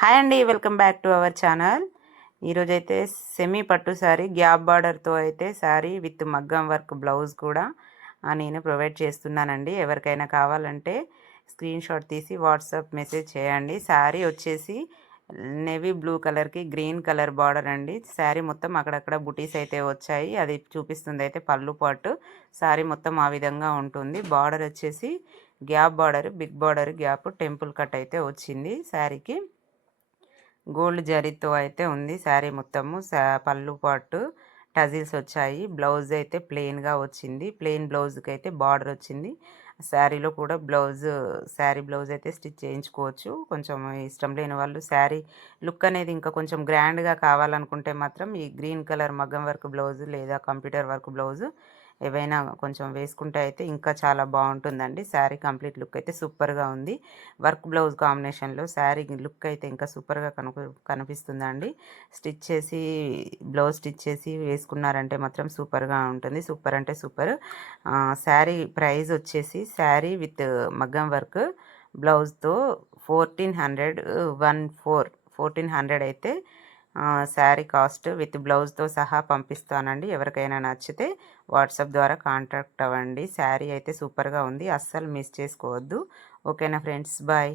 Hi అండి, welcome back to our channel. ఈరోజైతే semi పట్టు శారీ గ్యాప్ బార్డర్తో అయితే శారీ విత్ మగ్గం వర్క్ బ్లౌజ్ కూడా నేను ప్రొవైడ్ చేస్తున్నానండి. ఎవరికైనా కావాలంటే స్క్రీన్ షాట్ తీసి వాట్సాప్ మెసేజ్ చేయండి. శారీ వచ్చేసి నేవీ బ్లూ కలర్కి గ్రీన్ కలర్ బార్డర్ అండి. శారీ మొత్తం అక్కడక్కడ బుటీస్ అయితే వచ్చాయి. అది చూపిస్తుంది అయితే పళ్ళు పాటు. శారీ మొత్తం ఆ విధంగా ఉంటుంది. బార్డర్ వచ్చేసి gap border, big border gap temple cut అయితే వచ్చింది. శారీకి గోల్డ్ జరీతో అయితే ఉంది శారీ మొత్తము. పళ్ళు పాటు టజిల్స్ వచ్చాయి. బ్లౌజ్ అయితే ప్లెయిన్గా వచ్చింది. ప్లెయిన్ బ్లౌజ్కి అయితే బార్డర్ వచ్చింది. శారీలో కూడా శారీ బ్లౌజ్ అయితే స్టిచ్ చేయించుకోవచ్చు. కొంచెం ఇష్టం లేని వాళ్ళు శారీ లుక్ అనేది ఇంకా కొంచెం గ్రాండ్గా కావాలనుకుంటే మాత్రం ఈ గ్రీన్ కలర్ మగ్గం వర్క్ బ్లౌజ్ లేదా కంప్యూటర్ వర్క్ బ్లౌజ్ ఏవైనా కొంచెం వేసుకుంటే అయితే ఇంకా చాలా బాగుంటుందండి. శారీ కంప్లీట్ లుక్ అయితే సూపర్గా ఉంది. వర్క్ బ్లౌజ్ కాంబినేషన్లో శారీ లుక్ అయితే ఇంకా సూపర్గా కనిపిస్తుందండి. బ్లౌజ్ స్టిచ్ చేసి వేసుకున్నారంటే మాత్రం సూపర్గా ఉంటుంది. సూపర్ అంటే సూపర్. శారీ ప్రైస్ వచ్చేసి శారీ విత్ మగ్గం వర్క్ బ్లౌజ్తో 1400 అయితే శారీ కాస్ట్ విత్ బ్లౌజ్తో సహా పంపిస్తానండి. ఎవరికైనా నచ్చితే వాట్సాప్ ద్వారా కాంటాక్ట్ అవ్వండి. శారీ అయితే సూపర్గా ఉంది, అస్సలు మిస్ చేసుకోవద్దు. ఓకేనా ఫ్రెండ్స్, బాయ్.